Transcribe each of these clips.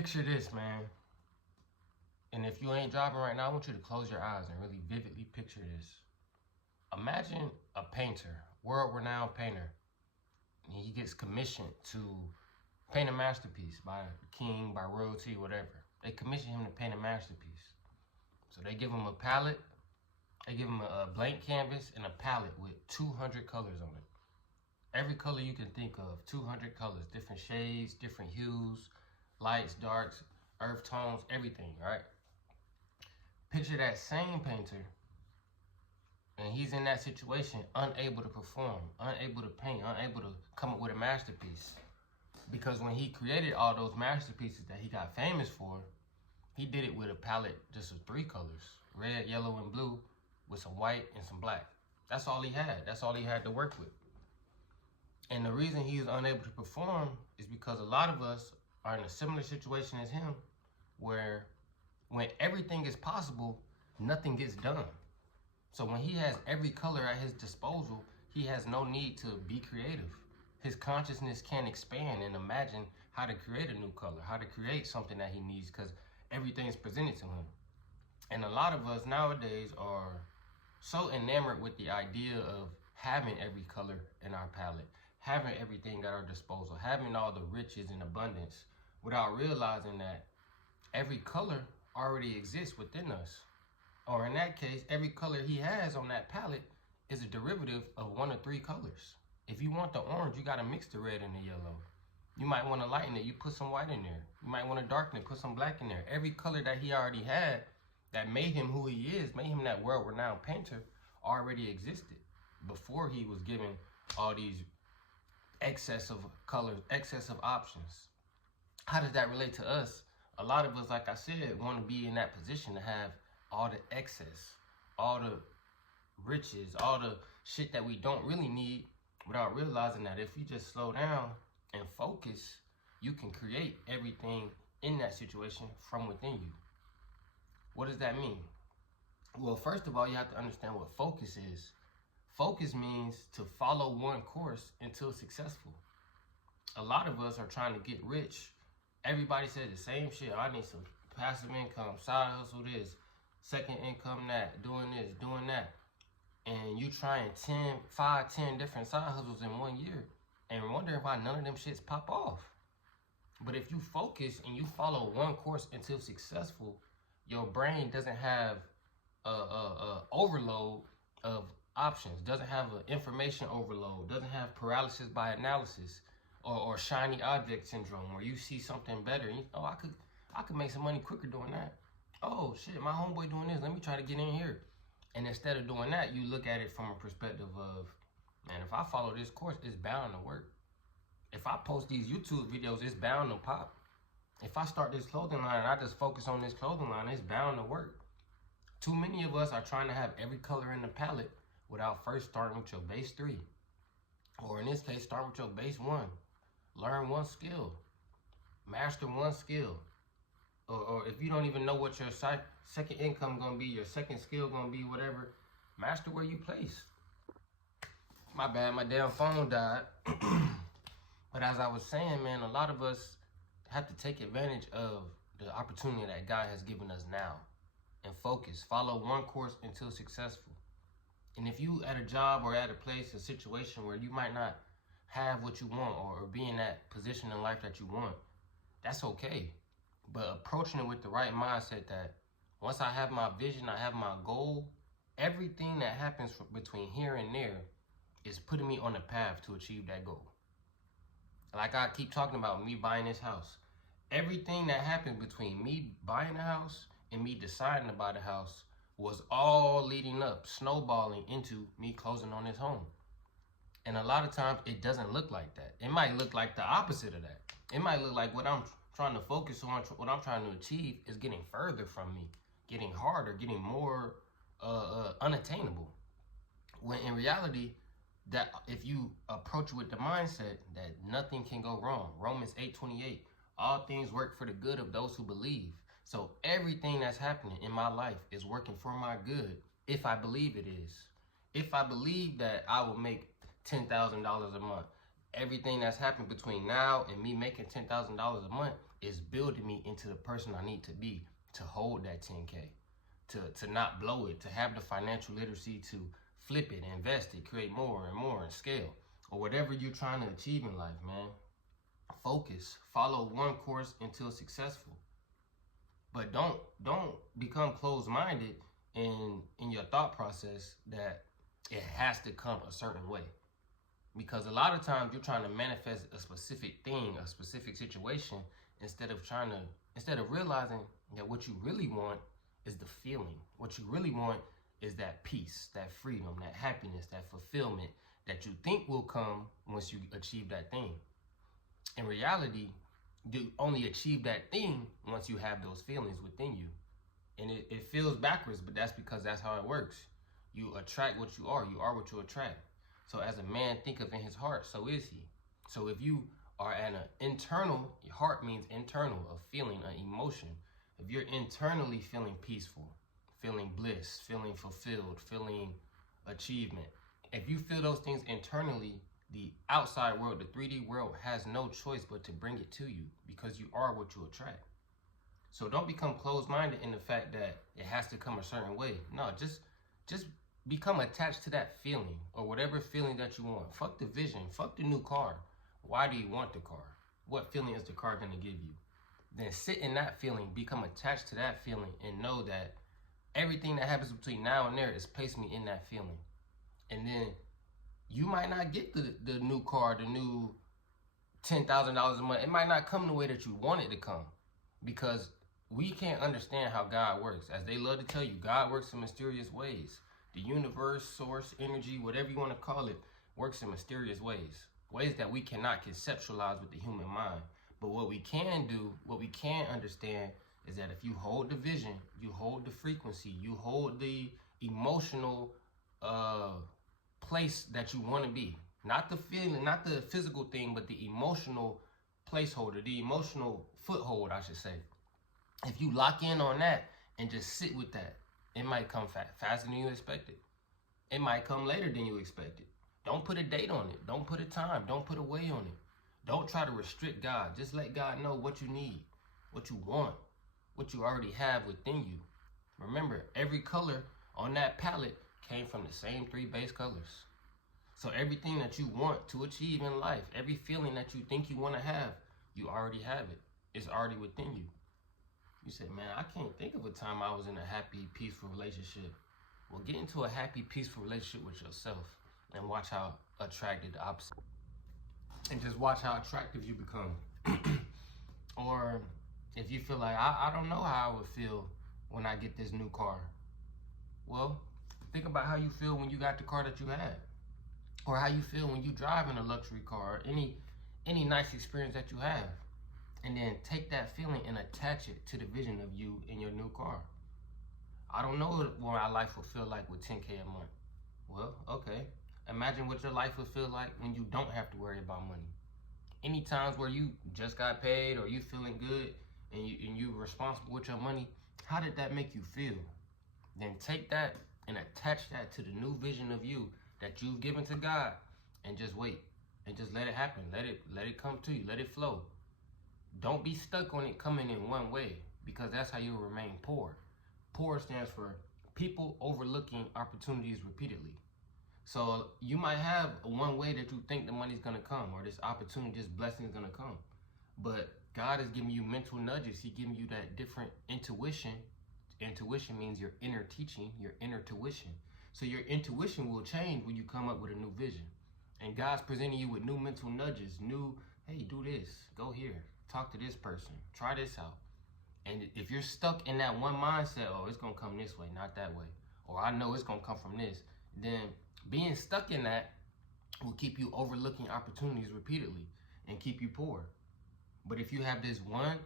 Picture this, man. And if you ain't driving right now, I want you to close your eyes and really vividly picture this. Imagine a painter, world-renowned painter, and he gets commissioned to paint a masterpiece by the king, by royalty, whatever. They commission him to paint a masterpiece. So they give him a palette, they give him a blank canvas and a palette with 200 colors on it. Every color you can think of, 200 colors, different shades, different hues, lights, darks, earth tones, everything, right? Picture that same painter, and he's in that situation, unable to perform, unable to paint, unable to come up with a masterpiece. Because when he created all those masterpieces that he got famous for, he did it with a palette just of 3 colors, red, yellow, and blue, with some white and some black. That's all he had. That's all he had to work with. And the reason he is unable to perform is because a lot of us are in a similar situation as him, where when everything is possible, nothing gets done. So when he has every color at his disposal, he has no need to be creative. His consciousness can't expand and imagine how to create a new color, how to create something that he needs, because everything's presented to him. And a lot of us nowadays are so enamored with the idea of having every color in our palette, having everything at our disposal, having all the riches and abundance, without realizing that every color already exists within us. Or in that case, every color he has on that palette is a derivative of 1 of 3 colors. If you want the orange, you gotta mix the red and the yellow. You might wanna lighten it, you put some white in there. You might wanna darken it, put some black in there. Every color that he already had that made him who he is, made him that world-renowned painter, already existed before he was given all these excess of colors, excess of options. How does that relate to us? A lot of us, like I said, want to be in that position to have all the excess, all the riches, all the shit that we don't really need, without realizing that if you just slow down and focus, you can create everything in that situation from within you. What does that mean? Well, first of all, you have to understand what focus is. Focus means to follow one course until successful. A lot of us are trying to get rich. Everybody says the same shit. I need some passive income, side hustle this, second income that, doing this, doing that. And you trying 5, 10 different side hustles in 1 year and wondering why none of them shits pop off. But if you focus and you follow one course until successful, your brain doesn't have a overload of options, doesn't have an information overload, doesn't have paralysis by analysis or shiny object syndrome, where you see something better and you, oh, I could make some money quicker doing that. Oh shit, my homeboy doing this, let me try to get in here. And instead of doing that, you look at it from a perspective of, man, if I follow this course, it's bound to work. If I post these YouTube videos, it's bound to pop. If I start this clothing line and I just focus on this clothing line, it's bound to work. Too many of us are trying to have every color in the palette without first starting with your base 3. Or in this case, start with your base 1. Learn one skill. Master one skill. Or if you don't even know what your second income gonna be, your second skill gonna be, whatever, master where you place. My bad, my damn phone died. But as I was saying, man, a lot of us have to take advantage of the opportunity that God has given us now and focus. Follow one course until successful. And if you at a job or at a place, a situation where you might not have what you want or be in that position in life that you want, that's okay. But approaching it with the right mindset that once I have my vision, I have my goal, everything that happens between here and there is putting me on the path to achieve that goal. Like I keep talking about me buying this house. Everything that happened between me buying the house and me deciding to buy the house was all leading up, snowballing into me closing on this home. And a lot of times it doesn't look like that. It might look like the opposite of that. It might look like what I'm trying to focus on, what I'm trying to achieve is getting further from me, getting harder, getting more unattainable. When in reality, that if you approach it with the mindset that nothing can go wrong, Romans 8:28, all things work for the good of those who believe. So everything that's happening in my life is working for my good if I believe it is. If I believe that I will make $10,000 a month, everything that's happened between now and me making $10,000 a month is building me into the person I need to be to hold that 10K, to not blow it, to have the financial literacy to flip it, invest it, create more and more and scale, or whatever you're trying to achieve in life, man. Focus, follow one course until successful. But don't become closed-minded in your thought process that it has to come a certain way. Because a lot of times you're trying to manifest a specific thing, a specific situation, instead of realizing that what you really want is the feeling. What you really want is that peace, that freedom, that happiness, that fulfillment that you think will come once you achieve that thing. In reality, you only achieve that thing once you have those feelings within you. And it feels backwards, but that's because that's how it works. You attract what you are. You are what you attract. So as a man thinketh in his heart, so is he. So if you are at an internal, your heart means internal, a feeling, an emotion. If you're internally feeling peaceful, feeling bliss, feeling fulfilled, feeling achievement, if you feel those things internally, the outside world, the 3D world, has no choice but to bring it to you because you are what you attract. So don't become closed-minded in the fact that it has to come a certain way. No, just become attached to that feeling or whatever feeling that you want. Fuck the vision. Fuck the new car. Why do you want the car? What feeling is the car going to give you? Then sit in that feeling, become attached to that feeling, and know that everything that happens between now and there is placing me in that feeling. And then you might not get the new car, the new $10,000 a month. It might not come the way that you want it to come, because we can't understand how God works. As they love to tell you, God works in mysterious ways. The universe, source, energy, whatever you want to call it, works in mysterious ways. Ways that we cannot conceptualize with the human mind. But what we can do, what we can understand, is that if you hold the vision, you hold the frequency, you hold the emotional place that you want to be. Not the feeling, not the physical thing, but the emotional placeholder, the emotional foothold, I should say. If you lock in on that and just sit with that, it might come faster than you expected. It might come later than you expected. Don't put a date on it. Don't put a time. Don't put a way on it. Don't try to restrict God. Just let God know what you need, what you want, what you already have within you. Remember, every color on that palette came from the same 3 base colors. So everything that you want to achieve in life, every feeling that you think you want to have, you already have it. It's already within you. You say, man, I can't think of a time I was in a happy, peaceful relationship. Well, get into a happy, peaceful relationship with yourself and watch how attracted the opposite. And just watch how attractive you become. Or if you feel like, I don't know how I would feel when I get this new car. Well, think about how you feel when you got the car that you had. Or how you feel when you drive in a luxury car, or any nice experience that you have. And then take that feeling and attach it to the vision of you in your new car. I don't know what my life will feel like with 10K a month. Well, okay. Imagine what your life will feel like when you don't have to worry about money. Any times where you just got paid or you feeling good and you're responsible with your money, how did that make you feel? Then take that and attach that to the new vision of you that you've given to God, and just wait and just let it happen. Let it come to you. Let it flow. Don't be stuck on it coming in one way, because that's how you'll remain poor. Poor stands for people overlooking opportunities repeatedly. So you might have one way that you think the money's gonna come, or this opportunity, this blessing is gonna come. But God is giving you mental nudges. He's giving you that different intuition. Intuition means your inner teaching, your inner tuition. So your intuition will change when you come up with a new vision. And God's presenting you with new mental nudges, new, hey, do this, go here, talk to this person, try this out. And if you're stuck in that one mindset, oh, it's gonna come this way, not that way, or I know it's gonna come from this, then being stuck in that will keep you overlooking opportunities repeatedly and keep you poor. But if you have this one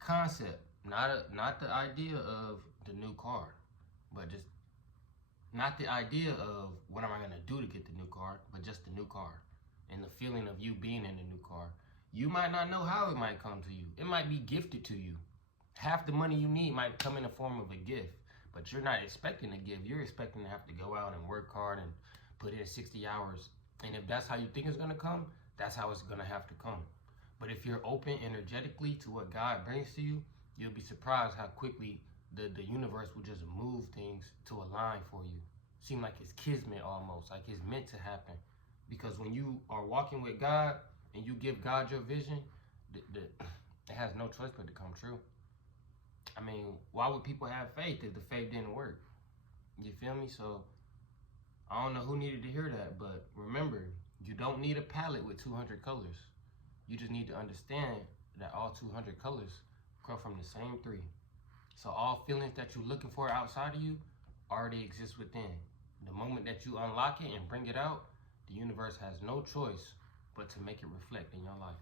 concept, not the idea of the new car, but just not the idea of what am I gonna do to get the new car, but just the new car and the feeling of you being in the new car. You might not know how it might come to you. It might be gifted to you. Half the money you need might come in the form of a gift, but you're not expecting a gift. You're expecting to have to go out and work hard and put in 60 hours. And if that's how you think it's gonna come, That's how it's gonna have to come. But if you're open energetically to what God brings to you, you'll be surprised how quickly the universe will just move things to align for you. Seem like it's kismet almost, like it's meant to happen. Because when you are walking with God and you give God your vision, it has no choice but to come true. I mean, why would people have faith if the faith didn't work? You feel me? So I don't know who needed to hear that, but remember, you don't need a palette with 200 colors. You just need to understand that all 200 colors come from the same three. So all feelings that you're looking for outside of you already exist within. The moment that you unlock it and bring it out, the universe has no choice but to make it reflect in your life.